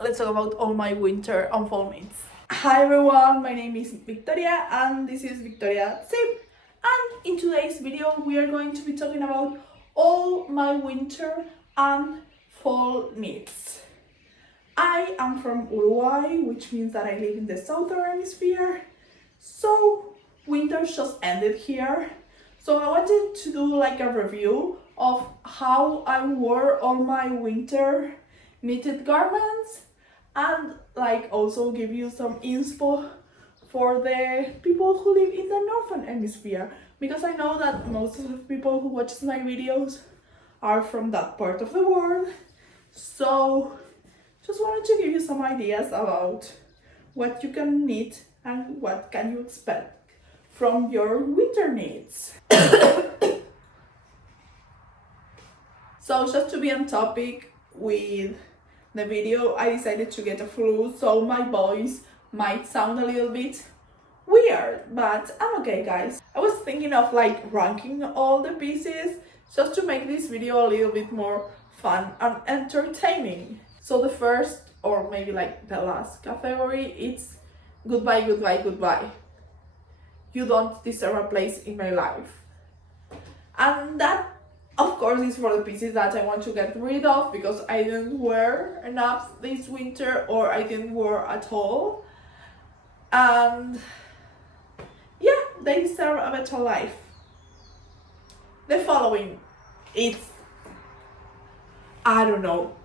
let's talk about all my winter and fall knits. Hi everyone, my name is Victoria and this is Victoria Zip, and in today's video we are going to be talking about all my winter and fall knits. I am from Uruguay, which means that I live in the southern hemisphere, so winter just ended here. So I wanted to do like a review of how I wore all my winter knitted garments and like also give you some inspo for the people who live in the northern hemisphere, because I know that most of the people who watch my videos are from that part of the world. So just wanted to give you some ideas about what you can knit and what can you expect from your winter knits. So just to be on topic with the video, I decided to get a flu, so my voice might sound a little bit weird, but I'm okay, guys. I was thinking of like ranking all the pieces just to make this video a little bit more fun and entertaining. So the first, or maybe like the last category, it's goodbye, goodbye, goodbye. You don't deserve a place in my life. And that, of course, is for the pieces that I want to get rid of because I didn't wear enough this winter or I didn't wear at all. And yeah, they deserve a better life. The following, it's, I don't know.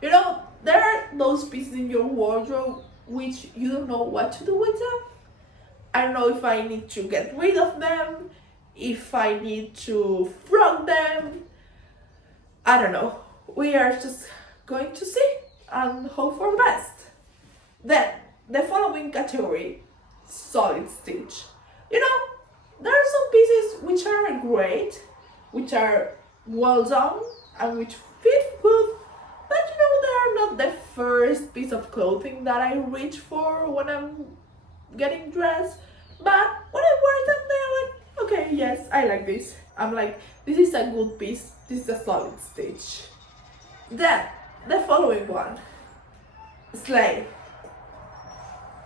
You know, there are those pieces in your wardrobe which you don't know what to do with them. I don't know if I need to get rid of them, if I need to frog them. I don't know. We are just going to see and hope for the best. Then, the following category, solid stitch. You know, there are some pieces which are great, which are well done and which fit good, but you know, they are not the first piece of clothing that I reach for when I'm getting dressed. But when I wear them, they're like, okay, yes, I like this. I'm like, this is a good piece, this is a solid stitch. Then, the following one, slay.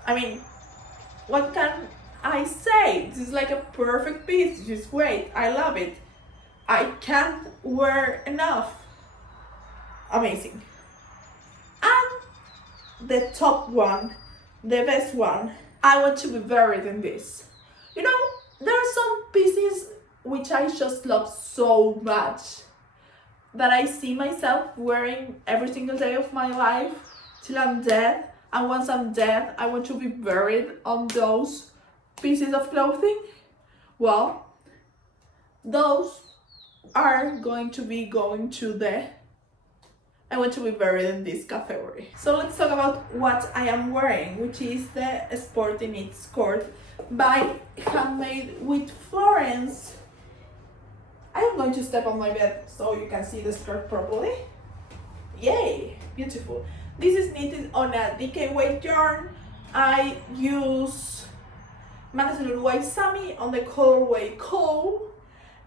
I mean, what can I say? This is like a perfect piece, this is great, I love it. I can't wear enough. Amazing. And the top one, the best one, I want to be buried in this. You know, there are some pieces which I just love so much that I see myself wearing every single day of my life till I'm dead. And once I'm dead, I want to be buried on those pieces of clothing. Well, those are going to be going to the I want to be buried in this category. So let's talk about what I am wearing, which is the Sporty knit Skort by Handmade with Florence. I am going to step on my bed so you can see the skirt properly. Yay, beautiful. This is knitted on a DK weight yarn. I use Manas del Uruguay Sami on the colorway Coal,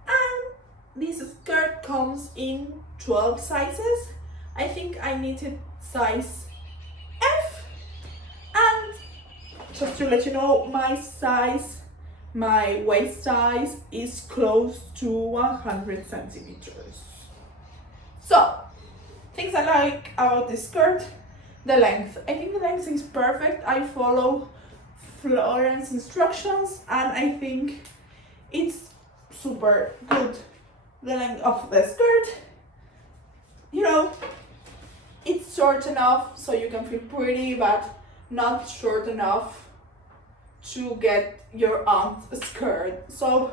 and this skirt comes in 12 sizes. I think I knitted size F, and just to let you know, my waist size is close to 100 centimeters. So, things I like about this skirt, the length. I think the length is perfect. I follow Florence's instructions and I think it's super good. The length of the skirt, you know, it's short enough so you can feel pretty, but not short enough to get your aunt's skirt. So,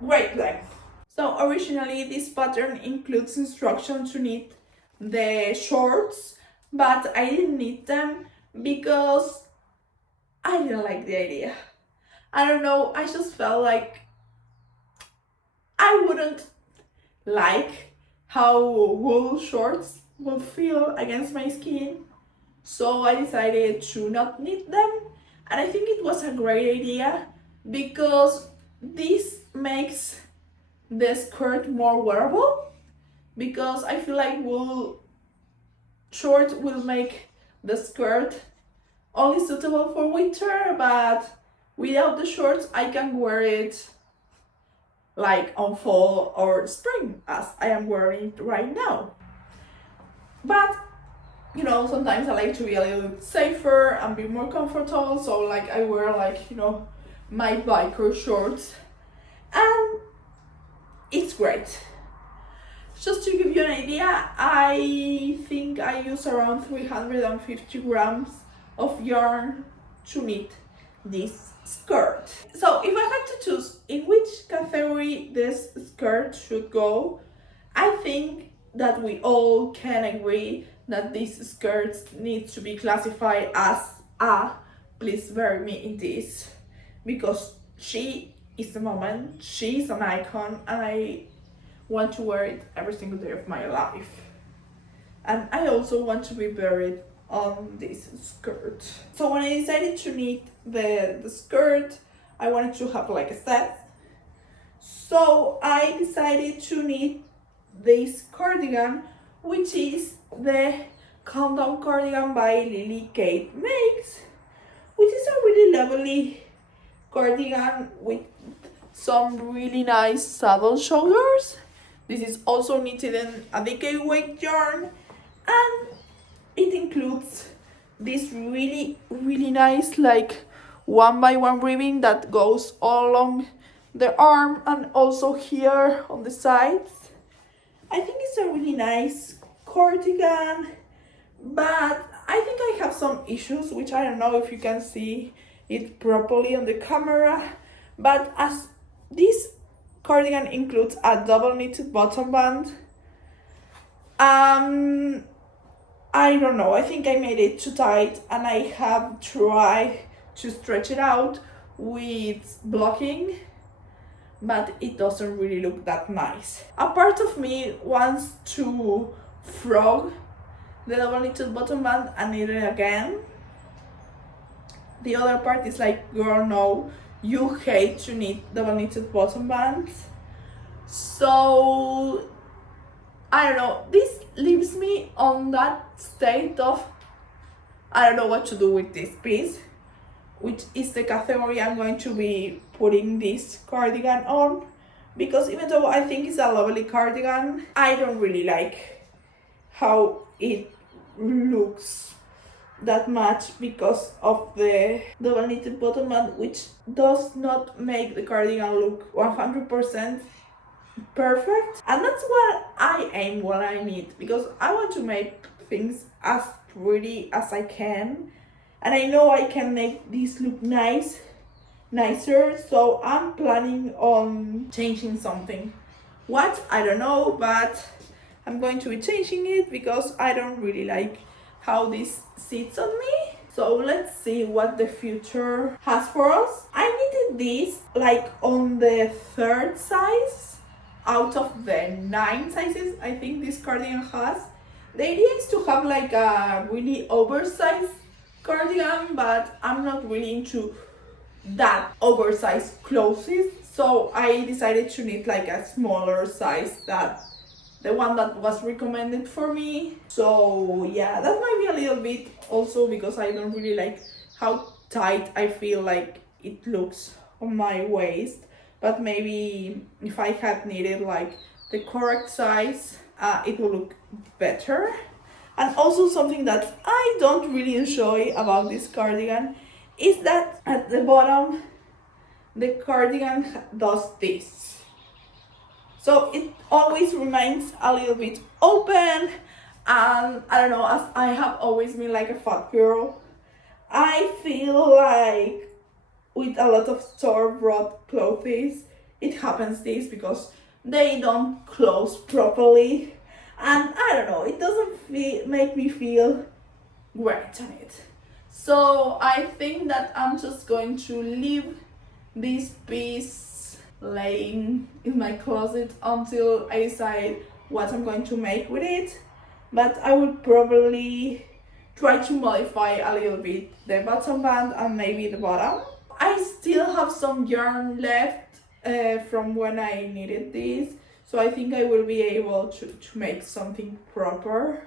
great length. So originally this pattern includes instructions to knit the shorts, but I didn't knit them because I didn't like the idea. I don't know, I just felt like I wouldn't like how wool shorts will feel against my skin, so I decided to not knit them. And I think it was a great idea because this makes the skirt more wearable, because I feel like wool shorts will make the skirt only suitable for winter, but without the shorts I can wear it like on fall or spring, as I am wearing it right now. But you know, sometimes I like to be a little bit safer and be more comfortable, so like I wear like, you know, my biker shorts, and it's great. Just to give you an idea, I think I use around 350 grams of yarn to knit this skirt. So if I had to choose in which category this skirt should go, I think that we all can agree that this skirt needs to be classified as a, please bear me in this, because she is the moment, she is an icon, and I want to wear it every single day of my life. And I also want to be buried on this skirt. So when I decided to knit the skirt, I wanted to have like a set. So I decided to knit this cardigan, which is the Countdown cardigan by Lily Kate Makes, which is a really lovely cardigan with some really nice saddle shoulders. This is also knitted in a decay weight yarn, and it includes this really nice like 1x1 ribbing that goes all along the arm and also here on the sides. I think it's a really nice cardigan, but I think I have some issues, which I don't know if you can see it properly on the camera, but as this cardigan includes a double knitted bottom band, I don't know, I think I made it too tight, and I have tried to stretch it out with blocking, but it doesn't really look that nice. A part of me wants to frog the double knitted bottom band and knit it again. The other part is like, girl, no, you hate to knit double knitted bottom bands. So I don't know, this leaves me on that state of I don't know what to do with this piece, which is the category I'm going to be putting this cardigan on, because even though I think it's a lovely cardigan, I don't really like how it looks that much because of the double knitted bottom band, which does not make the cardigan look 100% perfect. And that's what I aim when I knit, because I want to make things as pretty as I can, and I know I can make this look nicer, so I'm planning on changing something. What? I don't know, but I'm going to be changing it because I don't really like how this sits on me. So let's see what the future has for us. I knitted this like on the 3rd size out of the 9 sizes I think this cardigan has. The idea is to have like a really oversized cardigan, but I'm not really into that oversized clothes, so I decided to knit like a smaller size, that the one that was recommended for me. So yeah, that might be a little bit also because I don't really like how tight I feel like it looks on my waist, but maybe if I had knitted like the correct size, it will look better. And also something that I don't really enjoy about this cardigan is that at the bottom the cardigan does this, so it always remains a little bit open. And I don't know, as I have always been like a fat girl, I feel like with a lot of store-bought clothes it happens this, because they don't close properly, and I don't know, it doesn't make me feel great on it. So I think that I'm just going to leave this piece laying in my closet until I decide what I'm going to make with it. But I would probably try to modify a little bit the bottom band and maybe the bottom. I still have some yarn left from when I knitted this, so I think I will be able to make something proper.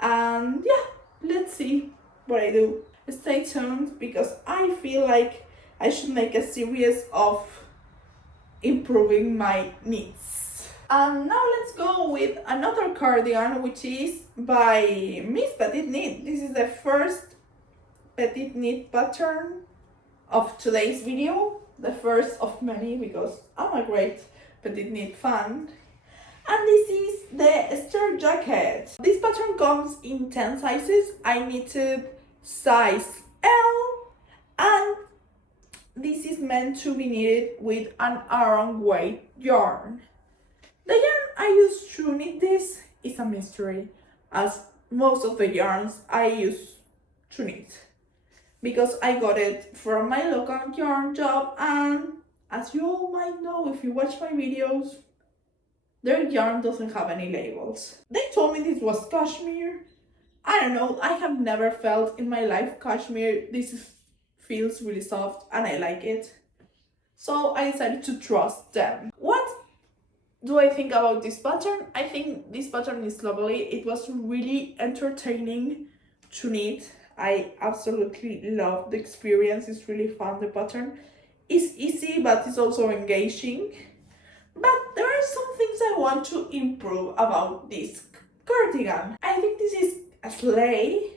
And yeah, let's let's see what I do. Stay tuned because I feel like I should make a series of improving my knits. And now let's go with another cardigan, which is by Miss Petite Knit. This is the first Petite Knit pattern of today's video, the first of many because I'm a great Petite Knit fan. And this is the Esther Jacket. This pattern comes in 10 sizes. I knitted size L, and this is meant to be knitted with an Aran weight yarn. The yarn I use to knit this is a mystery, as most of the yarns I use to knit, because I got it from my local yarn job, and as you all might know if you watch my videos, their yarn doesn't have any labels. They told me this was cashmere. I don't know, I have never felt in my life cashmere. This feels really soft and I like it. So I decided to trust them. What do I think about this pattern? I think this pattern is lovely. It was really entertaining to knit. I absolutely love the experience. It's really fun, the pattern. It's easy, but it's also engaging. But there are some things I want to improve about this cardigan. I think this is a sleigh,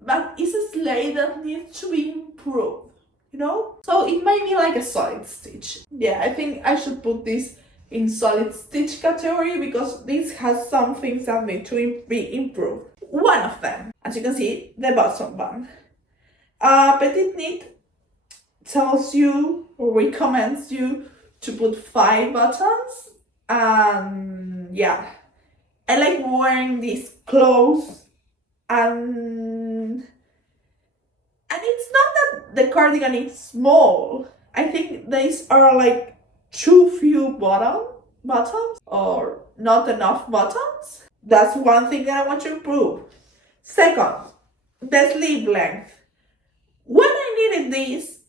but it's a sleigh that needs to be improved, you know? So it might be like a solid stitch. Yeah, I think I should put this in solid stitch category because this has some things that need to be improved. One of them, as you can see, the bottom one. Petite Knit tells you or recommends you to put 5 buttons, and yeah, I like wearing these clothes, and it's not that the cardigan is small. I think these are like too few buttons or not enough buttons. That's one thing that I want to improve. Second, the sleeve length. When I needed this,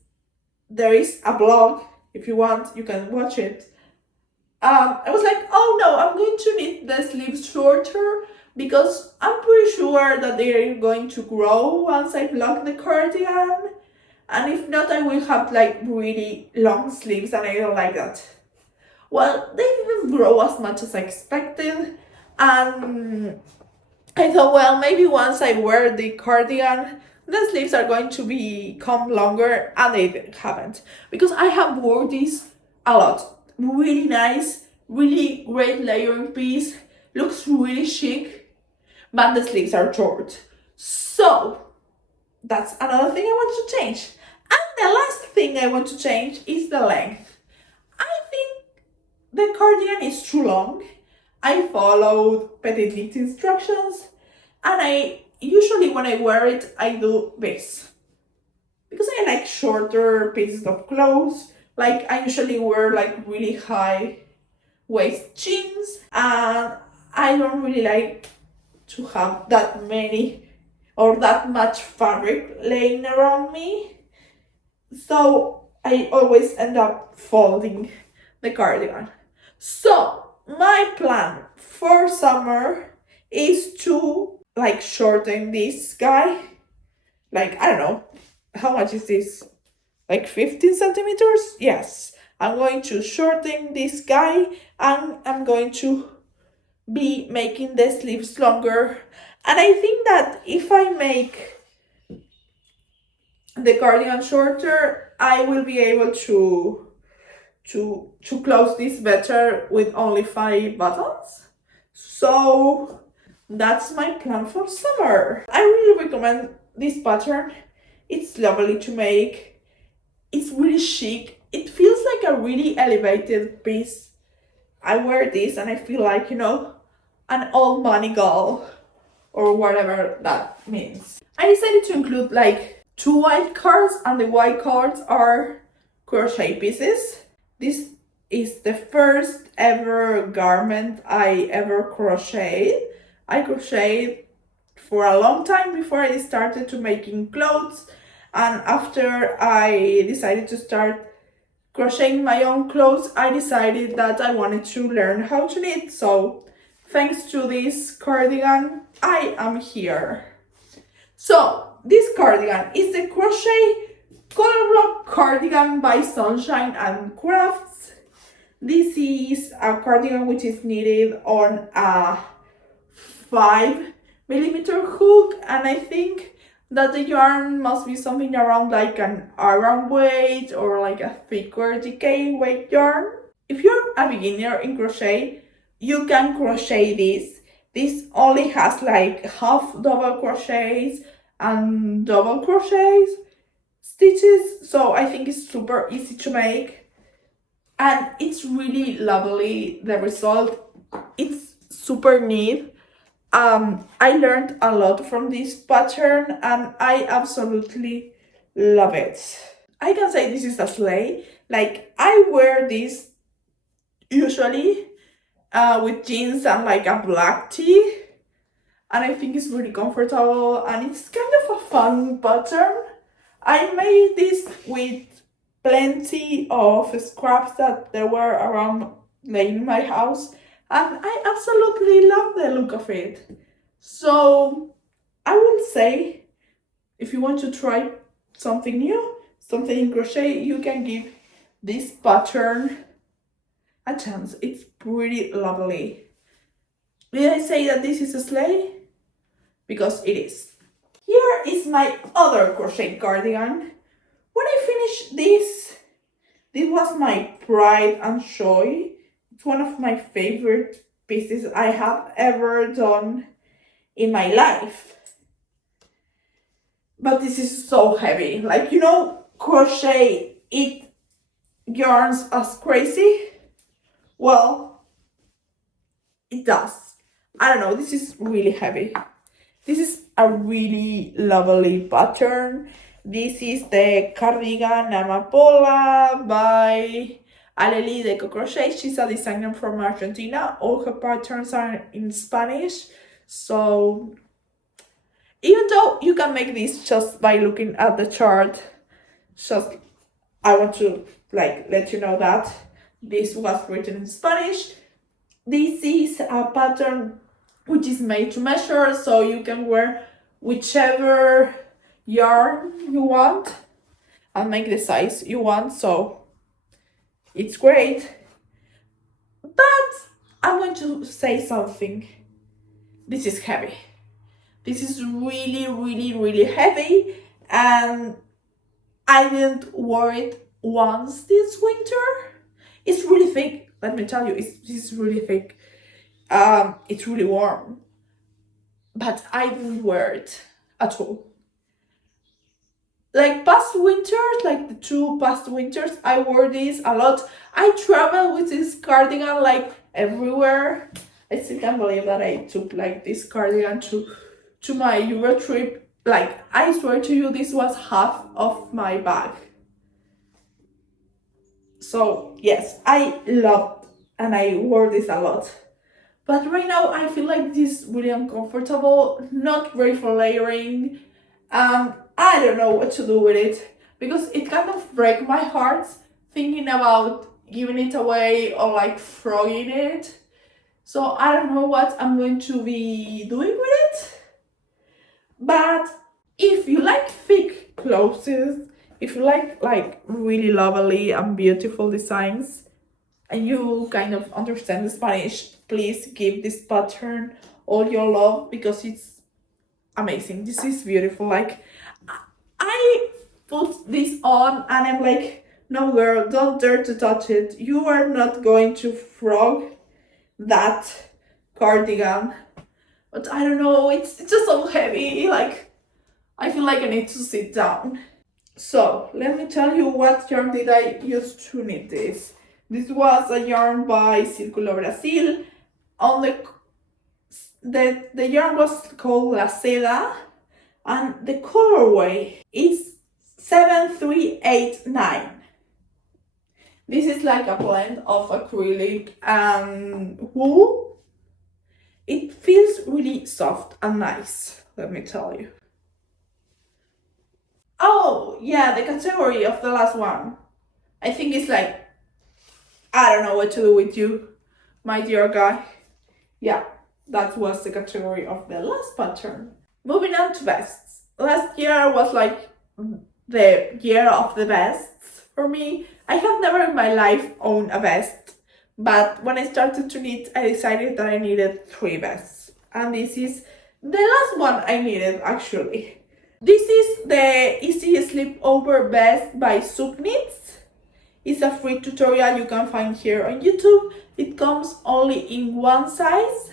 there is a blog. If you want, you can watch it. I was like, oh no, I'm going to knit the sleeves shorter because I'm pretty sure that they're going to grow once I block the cardigan. And if not, I will have like really long sleeves and I don't like that. Well, they didn't grow as much as I expected. And I thought, well, maybe once I wear the cardigan, the sleeves are going to become longer, and they haven't. Because I have worn this a lot. Really nice, really great layering piece. Looks really chic, but the sleeves are short. So, that's another thing I want to change. And the last thing I want to change is the length. I think the cardigan is too long. I followed Petite Knit instructions, and usually when I wear it, I do this. Because I like shorter pieces of clothes. Like I usually wear like really high waist jeans, and I don't really like to have that many or that much fabric laying around me. So I always end up folding the cardigan. So my plan for summer is to like shorten this guy. Like, I don't know, how much is this? Like 15 centimeters? Yes. I'm going to shorten this guy, and I'm going to be making the sleeves longer. And I think that if I make the cardigan shorter, I will be able to close this better with only 5 buttons. So that's my plan for summer. I really recommend this pattern. It's lovely to make. It's really chic. It feels like a really elevated piece. I wear this and I feel like, you know, an old money girl or whatever that means. I decided to include like 2 white cards, and the white cards are crochet pieces. This is the first ever garment I ever crocheted. I crocheted for a long time before I started to making clothes, and after I decided to start crocheting my own clothes, I decided that I wanted to learn how to knit. So thanks to this cardigan, I am here. So this cardigan is the Crochet Colorblock cardigan by Sunshine and Crafts. This is a cardigan which is knitted on a 5mm hook, and I think that the yarn must be something around like an aram weight or like a thicker decay weight yarn. If you're a beginner in crochet, you can crochet this. This only has like half double crochets and double crochets stitches, so I think it's super easy to make, and it's really lovely. The result, it's super neat. I learned a lot from this pattern and I absolutely love it. I can say this is a slay. Like, I wear this usually with jeans and like a black tee, and I think it's really comfortable and it's kind of a fun pattern. I made this with plenty of scraps that there were around laying in my house, and I absolutely love the look of it. So I will say, if you want to try something new, something in crochet, you can give this pattern a chance. It's pretty lovely. Did I say that this is a slay? Because it is. Here is my other crochet cardigan. When I finished this was my pride and joy. It's one of my favorite pieces I have ever done in my life. But this is so heavy. Like, you know, crochet, it yarns as crazy. Well, it does. I don't know, this is really heavy. This is a really lovely pattern. This is the cardigan Amapola by Aleli de Crochet. She's a designer from Argentina. All her patterns are in Spanish. So even though you can make this just by looking at the chart, I want to like let you know that this was written in Spanish. This is a pattern which is made to measure, so you can wear whichever yarn you want and make the size you want, so it's great. But I'm going to say something. This is heavy. This is really heavy, and I didn't wear it once this winter. It's really thick, let me tell you, this is really thick. It's really warm, but I didn't wear it at all. Like past winters, like the 2 past winters, I wore this a lot. I traveled with this cardigan like everywhere. I still can't believe that I took like this cardigan to my Euro trip. Like, I swear to you, this was half of my bag. So yes, I loved and I wore this a lot. But right now I feel like this is really uncomfortable, not great for layering. I don't know what to do with it because it kind of breaks my heart thinking about giving it away or like throwing it. So I don't know what I'm going to be doing with it. But if you like thick clothes, if you like really lovely and beautiful designs, and you kind of understand the Spanish, please give this pattern all your love because it's amazing. This is beautiful. Like, I put this on and I'm like, no girl, don't dare to touch it. You are not going to frog that cardigan. But I don't know, it's just so heavy. Like, I feel like I need to sit down. So let me tell you what yarn did I use to knit this. This was a yarn by Círculo Brasil. On the yarn was called La Seda, and the colorway is 7389. This is like a blend of acrylic and wool. It feels really soft and nice, let me tell you. Oh yeah, the category of the last one. I think it's like, I don't know what to do with you, my dear guy. Yeah, that was the category of the last pattern. Moving on to vests. last year was like the year of the vests for me. I have never in my life owned a vest, but when I started to knit, I decided that I needed 3 vests. And this is the last one I needed actually. This is the Easy Slipover Vest by Knits. It's a free tutorial you can find here on YouTube. It comes only in one size,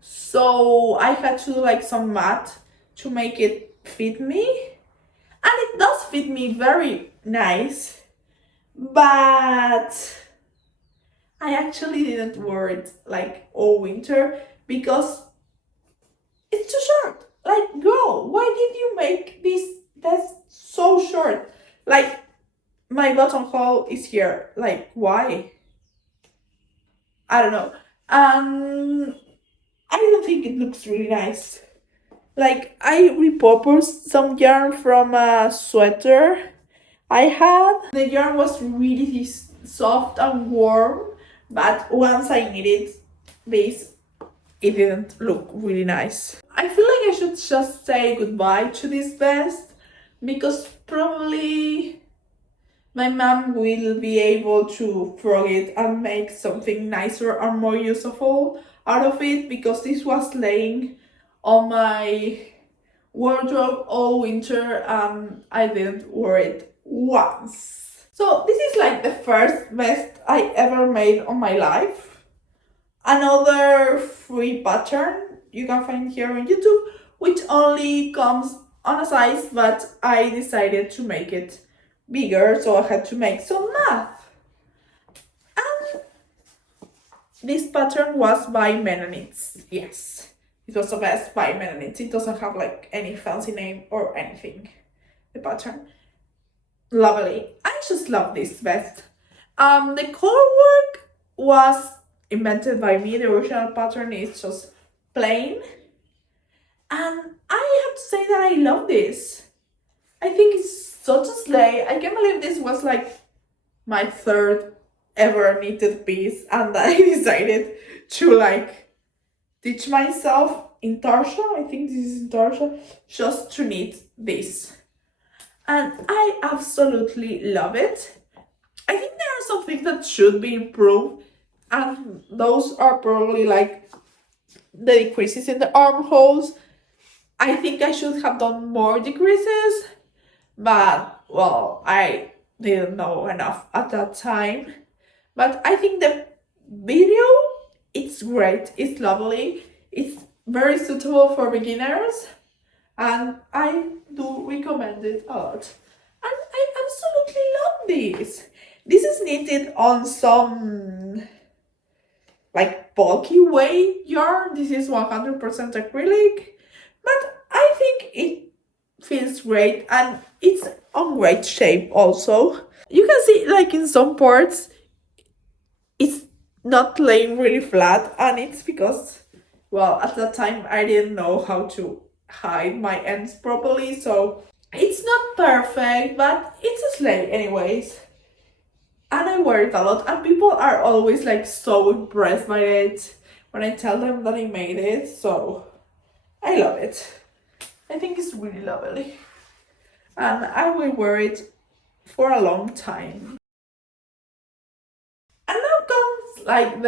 so I had to do like some math to make it fit me, and it does fit me very nice, but I actually didn't wear it like all winter because it's too short. Like, girl, why did you make this vest so short? Like, my buttonhole is here. Like, why? I don't know. I don't think it looks really nice. Like, I repurposed some yarn from a sweater I had. The yarn was really soft and warm, but once I knitted this, it didn't look really nice. I feel like I should just say goodbye to this vest because probably my mom will be able to frog it and make something nicer and more useful out of it, because this was laying on my wardrobe all winter and I didn't wear it once. So this is like the first vest I ever made on my life. Another free pattern you can find here on YouTube, which only comes on a size, but I decided to make it bigger, so I had to make some math. And this pattern was by Knits. Yes, it was a vest by Knits. It doesn't have like any fancy name or anything. The pattern, lovely. I just love this vest. The color work was invented by me. The original pattern is just plain, and I have to say that I love this. I think it's such a slay. I can't believe this was like my 3rd ever knitted piece, and I decided to like teach myself in Tarsha, I think this is in Tarsha, just to knit this. And I absolutely love it. I think there are some things that should be improved, and those are probably like the decreases in the armholes. I think I should have done more decreases, but well, I didn't know enough at that time. But I think the video, it's great, it's lovely, it's very suitable for beginners, and I do recommend it a lot. And I absolutely love this. This is knitted on some like bulky weight yarn. This is 100% acrylic, but I think it feels great and it's on great shape also. You can see like in some parts it's not laying really flat, and it's because, well, at that time I didn't know how to hide my ends properly, so it's not perfect, but it's a slay anyways. And I wear it a lot, and people are always like so impressed by it when I tell them that I made it, so I love it. I think it's really lovely, and I will wear it for a long time. And now comes like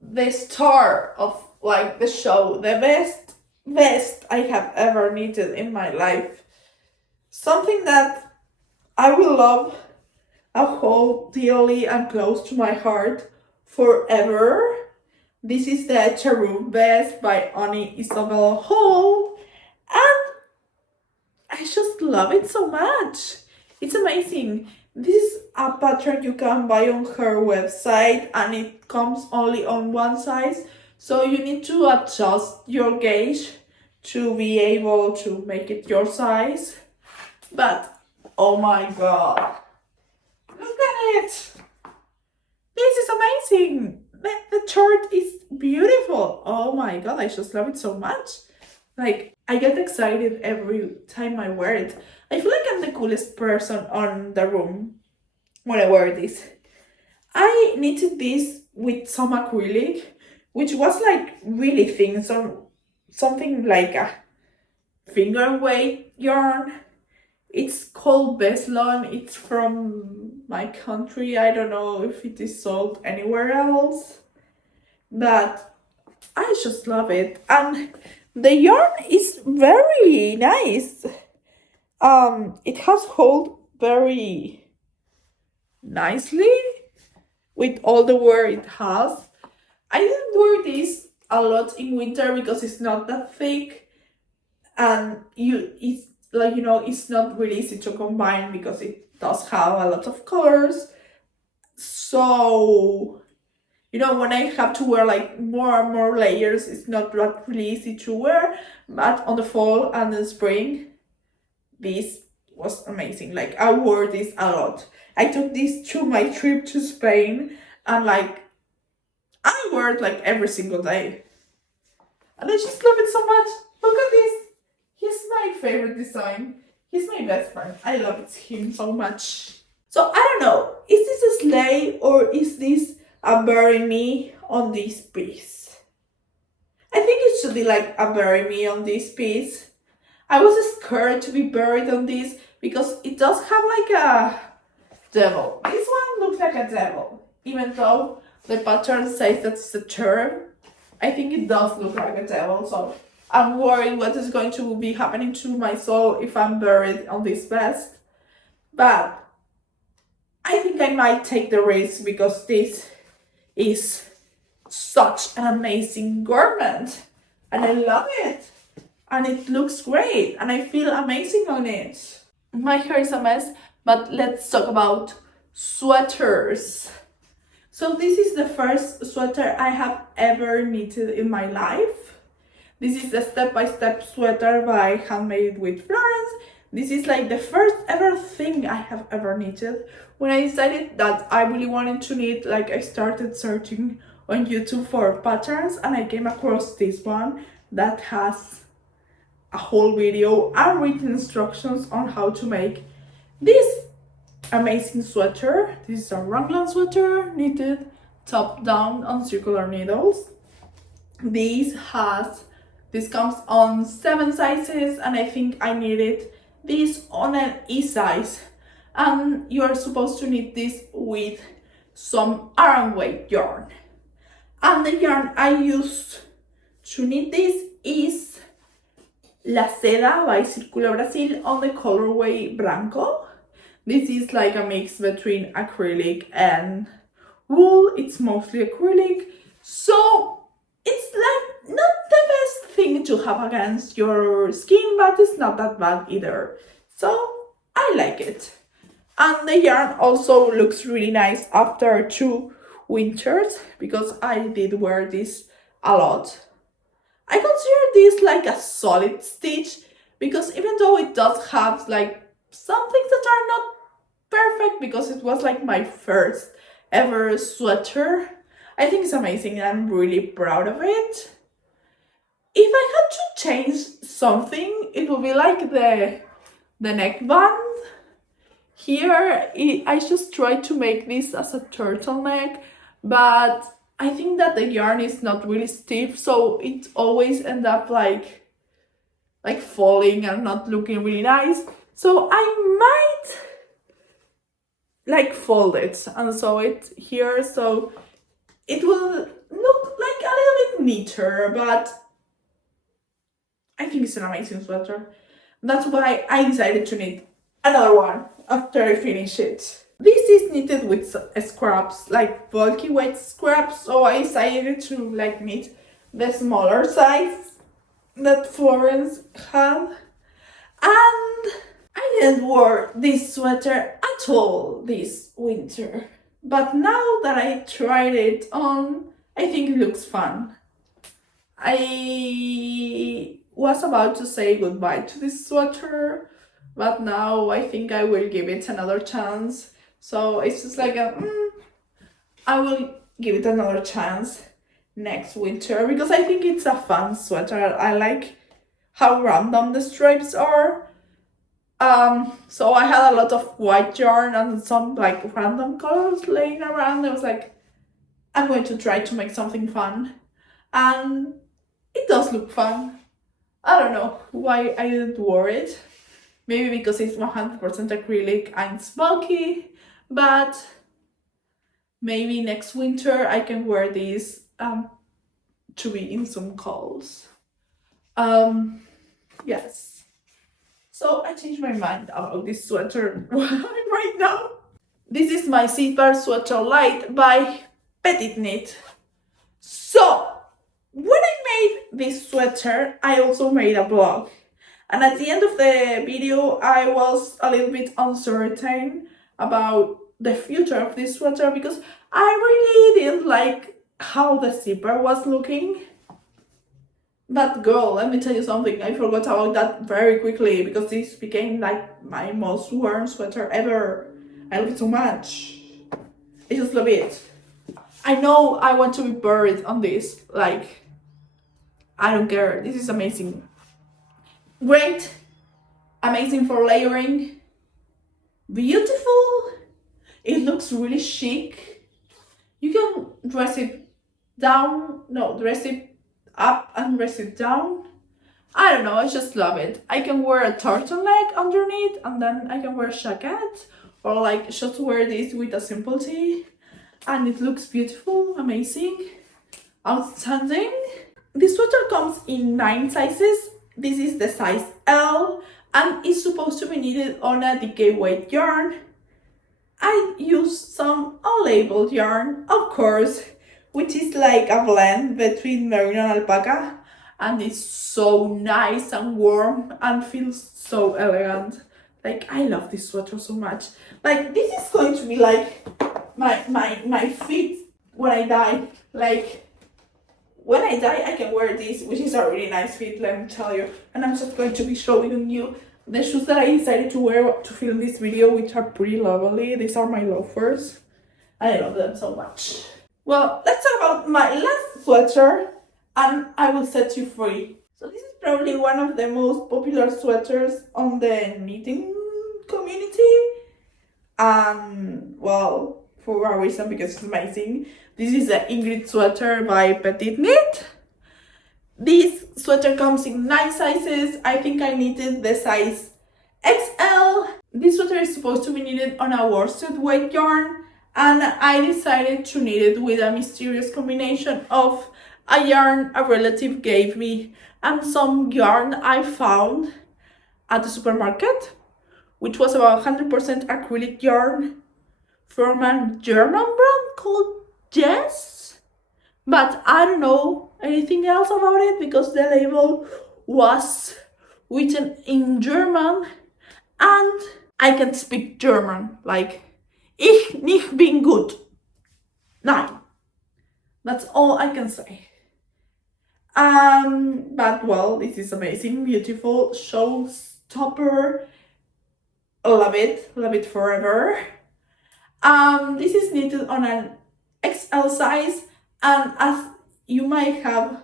the star of like the show, the best vest I have ever knitted in my life. Something that I will love and hold dearly and close to my heart forever. This is the Cherub vest by Annie Isabel Hall, and I just love it so much. It's amazing. This is a pattern you can buy on her website, and it comes only on one size, so you need to adjust your gauge to be able to make it your size. But oh my god, look at it! This is amazing! The chart is beautiful. Oh my god, I just love it so much. Like, I get excited every time I wear it. I feel like I'm the coolest person on the room when I wear this. I knitted this with some acrylic, which was like really thin, so something like a finger weight yarn. It's called Beslon. It's from my country. I don't know if it is sold anywhere else, but I just love it. And the yarn is very nice. It has hold very nicely with all the wear it has. I didn't wear this a lot in winter because it's not that thick, and it's like, you know, it's not really easy to combine because it does have a lot of colors. So, you know, when I have to wear like more and more layers, it's not really easy to wear. But on the fall and the spring, this was amazing. Like, I wore this a lot. I took this to my trip to Spain, and like I wear it like every single day, and I just love it so much. Look at this. He's my favorite design. He's my best friend. I love him so much. So I don't know, is this a sleigh or is this a bury me on this piece? I think it should be like a bury me on this piece. I was scared to be buried on this because it does have like a devil. This one looks like a devil, even though the pattern says that it's a cherub. I think it does look like a devil, so I'm worried what is going to be happening to my soul if I'm buried on this vest. But I think I might take the risk because this is such an amazing garment and I love it. And it looks great and I feel amazing on it. My hair is a mess, but let's talk about sweaters. So this is the first sweater I have ever knitted in my life. This is a step-by-step sweater by Handmade with Florence. This is like the first ever thing I have ever knitted. When I decided that I really wanted to knit, like I started searching on YouTube for patterns and I came across this one that has a whole video and written instructions on how to make this amazing sweater. This is a raglan sweater knitted top down on circular needles. This comes on 7 sizes and I think I knitted this on an E size. And you are supposed to knit this with some Aran weight yarn. And the yarn I used to knit this is La Seda by Círculo Brasil on the colorway Branco. This is like a mix between acrylic and wool. It's mostly acrylic, so it's like not the best thing to have against your skin, but it's not that bad either. So I like it. And the yarn also looks really nice after 2 winters because I did wear this a lot. I consider this like a solid stitch because even though it does have like some things that are not perfect because it was like my first ever sweater, I think it's amazing and I'm really proud of it. If I had to change something, it would be like the neckband. Here, I just tried to make this as a turtleneck, but I think that the yarn is not really stiff, so it always ends up like falling and not looking really nice. So I might like fold it and sew it here, so it will look like a little bit neater, but I think it's an amazing sweater. That's why I decided to knit another one after I finish it. This is knitted with scraps, like bulky weight scraps, so I decided to like knit the smaller size that Florence had. And I didn't wear this sweater at all this winter. But now that I tried it on, I think it looks fun. I was about to say goodbye to this sweater, but now I think I will give it another chance. So it's just like I will give it another chance next winter because I think it's a fun sweater. I like how random the stripes are. So I had a lot of white yarn and some like random colors laying around. I was like, I'm going to try to make something fun. And it does look fun. I don't know why I didn't wear it. Maybe because it's 100% acrylic and it's bulky, but maybe next winter I can wear this to be in some calls. Yes. So I changed my mind about this sweater right now. This is my zipper sweater light by Petit Knit. So when I made this sweater, I also made a vlog. And at the end of the video, I was a little bit uncertain about the future of this sweater because I really didn't like how the zipper was looking. But girl, let me tell you something, I forgot about that very quickly because this became like my most worn sweater ever. I love it so much. I just love it. I know I want to be buried on this, like, I don't care, this is amazing. Great, amazing for layering, beautiful, it looks really chic. You can dress it down, no, dress it up and dress it down. I don't know, I just love it. I can wear a turtleneck underneath and then I can wear a jacket or like just wear this with a simple tee and it looks beautiful, amazing, outstanding. This sweater comes in 9 sizes. This is the size L and it's supposed to be knitted on a decay weight yarn. I used some unlabeled yarn, of course, which is like a blend between merino and alpaca, and it's so nice and warm and feels so elegant. Like, I love this sweater so much. Like, this is going to be like my feet when I die. Like, when I die, I can wear this, which is a really nice fit, let me tell you. And I'm just going to be showing you the shoes that I decided to wear to film this video, which are pretty lovely. These are my loafers. I love them so much. Well, let's talk about my last sweater, and I will set you free. So this is probably one of the most popular sweaters on the knitting community. Well, for a reason, because it's amazing. This is the Ingrid Sweater by Petit Knit. This sweater comes in 9 sizes. I think I knitted the size XL. This sweater is supposed to be knitted on a worsted weight yarn, and I decided to knit it with a mysterious combination of a yarn a relative gave me and some yarn I found at the supermarket, which was about 100% acrylic yarn from a German brand called Jess, but I don't know anything else about it because the label was written in German and I can speak German, like ich nicht bin gut. Nein, that's all I can say. But well, this is amazing, beautiful showstopper. Love it forever. This is knitted on an XL size, and as you might have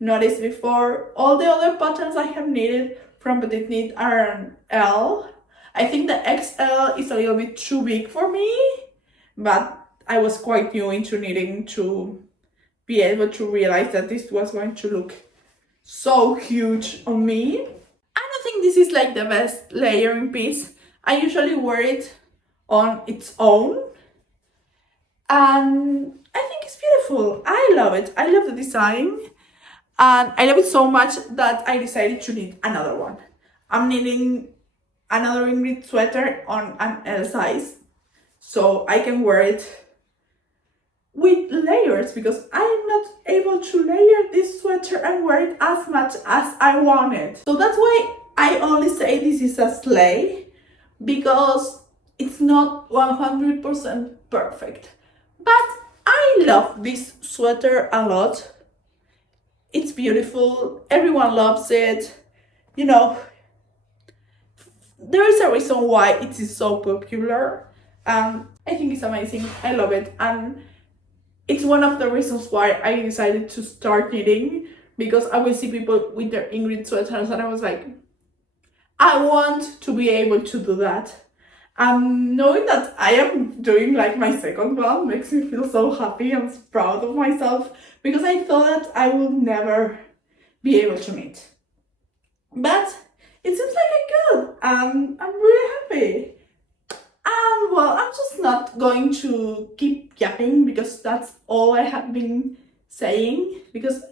noticed before, all the other patterns I have knitted from Petit Knit are an L. I think the XL is a little bit too big for me, but I was quite new into knitting to be able to realize that this was going to look so huge on me. I don't think this is like the best layering piece. I usually wear it on its own, and I think it's beautiful. I love it. I love the design, and I love it so much that I decided to knit another one. I'm knitting another Ingrid sweater on an L size, so I can wear it with layers because I'm not able to layer this sweater and wear it as much as I want it. So that's why I only say this is a slay, because it's not 100% perfect. But I love this sweater a lot. It's beautiful. Everyone loves it. You know, there is a reason why it is so popular. I think it's amazing. I love it. And it's one of the reasons why I decided to start knitting, because I will see people with their Ingrid sweaters and I was like, I want to be able to do that. Knowing that I am doing like my second one makes me feel so happy and proud of myself, because I thought that I would never be able to knit. but it seems like I could, and I'm really happy. And well, I'm just not going to keep yapping because that's all I have been saying, because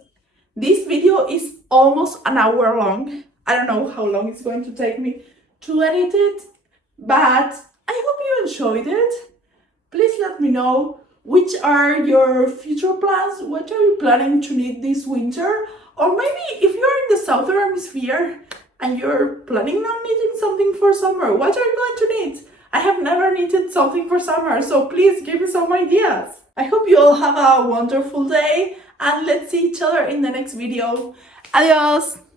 this video is almost an hour long. I don't know how long it's going to take me to edit it, but I hope you enjoyed it. Please let me know which are your future plans. What are you planning to knit this winter? Or maybe if you're in the southern hemisphere and you're planning on knitting something for summer, what are you going to knit? I have never knitted something for summer, so please give me some ideas. I hope you all have a wonderful day, and let's see each other in the next video. Adios!